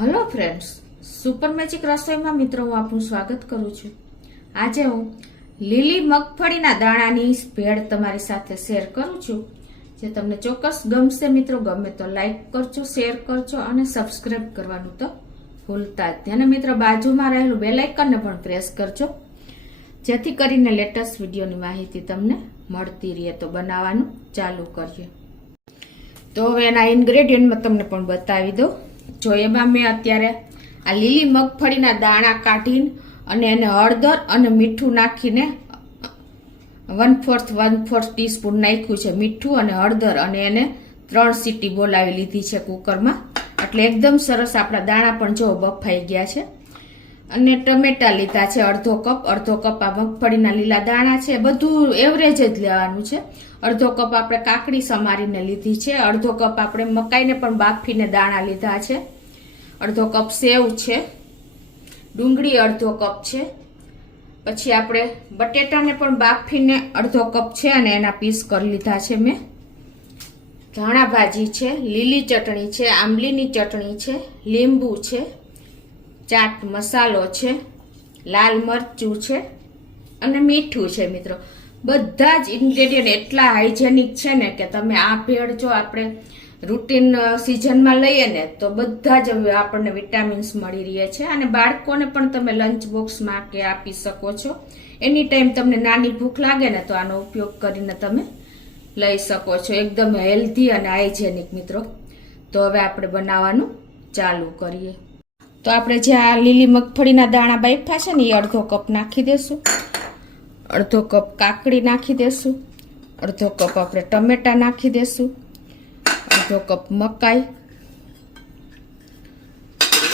Hello friends, super magic રસોઈમાં મિત્રો હું આપનું સ્વાગત કરું છું। આજે હું લીલી મગફળીના દાણાની ભેળ તમારી સાથે શેર કરું છું, જે તમને ચોક્કસ ગમશે। મિત્રો ગમે તો લાઈક કરજો, શેર કરજો અને સબસ્ક્રાઇબ કરવાનું તો ભૂલતા જ નહીં। અને મિત્રો બાજુમાં રહેલું બેલ આઇકનને પણ પ્રેસ કરજો, જેથી કરીને લેટેસ્ટ વિડીયોની માહિતી તમને મળતી રહે। તો બનાવવાનું ચાલુ કરીએ। તો હવે એના ઇન્ગ્રેડિયન્ટમાં તમને પણ બતાવી દઉં। જો એમાં મેં અત્યારે આ લીલી મગફળીના દાણા કાઢીને અને એને હળદર અને મીઠું નાખીને 1/4 ટીસ્પૂન નાખ્યું છે મીઠું અને હળદર, અને એને 3 સીટી બોલાવી લીધી છે કુકરમાં, એટલે એકદમ સરસ આપણા દાણા પણ જો બફાઈ ગયા છે। અને ટમેટા લીધા છે અડધો કપ આ મગફળીના લીલા દાણા છે, બધું એવરેજ જ લેવાનું છે। અડધો કપ આપણે કાકડી સમારીને લીધી છે, અડધો કપ આપણે મકાઈને પણ બાફીને દાણા લીધા છે, અડધો કપ સેવ છે, ડુંગળી અડધો કપ છે, પછી આપણે બટેટાને પણ બાફીને અડધો કપ છે અને એના પીસ કરી લીધા છે મેં, ધાણા ભાજી છે, લીલી ચટણી છે, આંબલીની ચટણી છે, લીંબુ છે, ચાટ મસાલો છે, લાલ મરચું છે અને મીઠું છે। મિત્રો બધા જ ઇન્ગ્રેડિયન્ટ એટલા હાઇજેનિક છે ને કે તમે આ ભેળ જો આપણે રૂટીન સિઝનમાં લઈએ ને તો બધા જ આપણને વિટામિન્સ મળી રહે છે, અને બાળકોને પણ તમે લંચ બોક્સમાં કે આપી શકો છો। એની ટાઈમ તમને નાની ભૂખ લાગે ને તો આનો ઉપયોગ કરીને તમે લઈ શકો છો, એકદમ હેલ્ધી અને હાઇજેનિક। મિત્રો તો હવે આપણે બનાવવાનું ચાલુ કરીએ। તો આપણે જે આ લીલી મગફળીના દાણા બાફ્યા છે ને એ અડધો કપ નાખી દેશું, અડધો કપ કાકડી નાખી દેશું, અડધો કપ આપણે ટમેટા નાખી દેશું, અડધો કપ મકાઈ,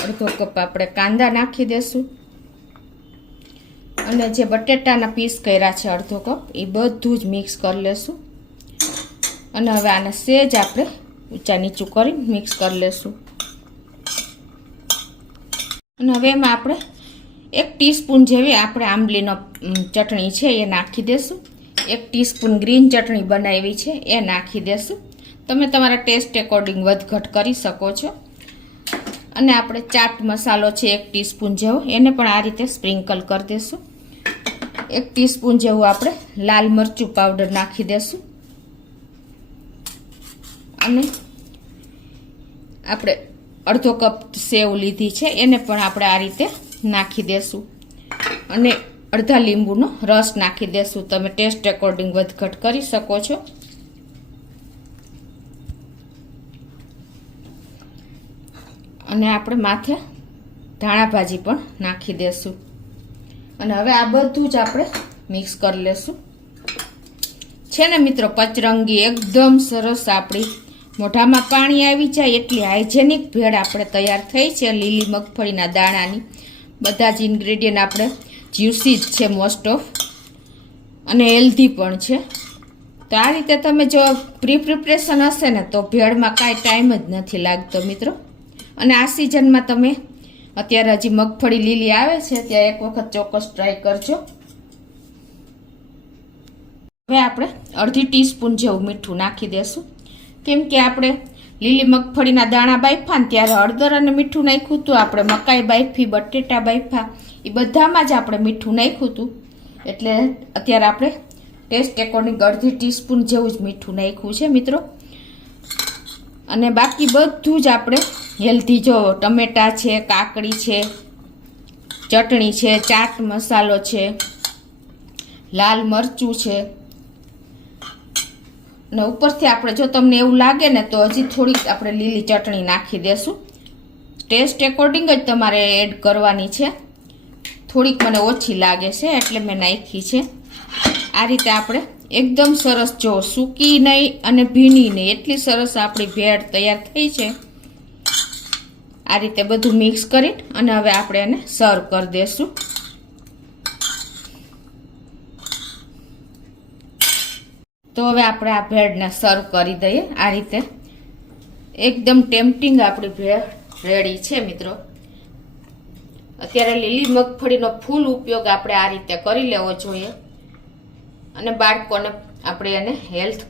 અડધો કપ આપણે કાંદા નાખી દેશું, અને જે બટેટાના પીસ કર્યા છે અડધો કપ, એ બધું જ મિક્સ કરી લેશું। અને હવે આને સેજ આપણે ઊંચા નીચું કરી મિક્સ કરી લેશું। અને હવે એમાં આપણે 1 ટીસ્પૂન જેવી આપણે આંબલીનો ચટણી છે એ નાખી દેશું, 1 ટીસ્પૂન ગ્રીન ચટણી બનાવી છે એ નાખી દેશું। તમે તમારા ટેસ્ટ એકોર્ડિંગ વધઘટ કરી શકો છો। અને આપણે ચાટ મસાલો છે 1 ટીસ્પૂન જેવો, એને પણ આ રીતે સ્પ્રિંકલ કરી દેશું। 1 ટીસ્પૂન જેવું આપણે લાલ મરચું પાવડર નાખી દેશું, અને આપણે અડધો કપ સેવ લીધી છે એને પણ આપણે આ રીતે નાખી દેશું, અને અડધા લીંબુનો રસ નાખી દેશું। તમે ટેસ્ટ એકોર્ડિંગ વધઘટ કરી શકો છો। અને આપણે માથે ધાણા ભાજી પણ નાખી દેશું, અને હવે આ બધું જ આપણે મિક્સ કરી લેશું। છે ને મિત્રો પચરંગી એકદમ સરસ આપણી મોઢામાં પાણી આવી જાય એટલી હાઇજેનિક ભેળ આપણે તૈયાર થઈ છે લીલી મગફળીના દાણાની। બધા જ ઇન્ગ્રેડિયન્ટ આપણે જ્યુસી જ છે મોસ્ટ ઓફ, અને હેલ્ધી પણ છે। તો આ રીતે તમે જો પ્રિપરેશન હશે ને તો ભેળમાં કાંઈ ટાઈમ જ નથી લાગતો મિત્રો। અને આ સિઝનમાં તમે અત્યારે હજી મગફળી લીલી આવે છે ત્યાં એક વખત ચોક્કસ ટ્રાય કરજો। હવે આપણે અડધી ટીસ્પૂન જેવું મીઠું નાખી દેશું, કેમ કે આપણે લીલી મગફળીના દાણા બાફ્યા ને ત્યારે હળદર અને મીઠું નાખ્યું હતું, આપણે મકાઈ બાફી, બટેટા બાફ્યા, એ બધામાં જ આપણે મીઠું નાખ્યું હતું, એટલે અત્યારે આપણે ટેસ્ટ એકોર્ડિંગ અડધી ટીસ્પૂન જેવું જ મીઠું નાખ્યું છે મિત્રો। અને બાકી બધું જ આપણે હેલ્ધી, જો ટમેટા છે, કાકડી છે, ચટણી છે, ચાટ મસાલો છે, લાલ મરચું છે, અને ઉપરથી આપણે જો તમને એવું લાગે ને તો હજી થોડીક આપણે લીલી ચટણી નાખી દેશું, ટેસ્ટ એકોર્ડિંગ જ તમારે એડ કરવાની છે। થોડીક મને ઓછી લાગે છે એટલે મેં નાખી છે। આ રીતે આપણે એકદમ સરસ, જો સૂકી નહીં અને ભીની નહીં, એટલી સરસ આપણી ભેળ તૈયાર થઈ છે। આ રીતે બધું મિક્સ કરી અને હવે આપણે એને સર્વ કરી દેશું। તો હવે આપણે આ ભેળને સર્વ કરી દઈએ। આ રીતે એકદમ ટેમ્પટિંગ આપણી ભેળ રેડી છે મિત્રો। અત્યારે લીલી મગફળીનો ફૂલ ઉપયોગ આપણે આ રીતે કરી લેવો જોઈએ, અને બાળકોને આપણે એને હેલ્થ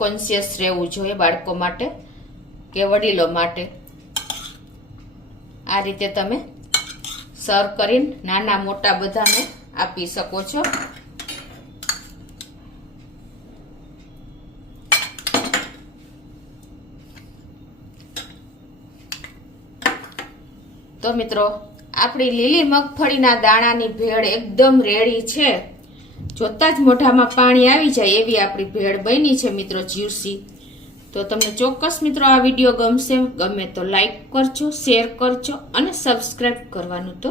કોન્શિયસ રહેવું જોઈએ, બાળકો માટે કે વડીલો માટે। આ રીતે તમે સર્વ કરીને નાના મોટા બધાને આપી શકો છો. તો મિત્રો આપણી લીલી મગફળીના દાણાની ભેળ એકદમ રેડી છે. જોતા જ મોઢામાં પાણી આવી જાય એવી આપણી ભેળ બની છે મિત્રો, જ્યુસી. તો તમને ચોક્કસ મિત્રો આ વિડીયો ગમશે. ગમે તો લાઈક કરજો, શેર કરજો અને સબસ્ક્રાઈબ કરવાનું તો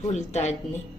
ભૂલતા જ નહીં.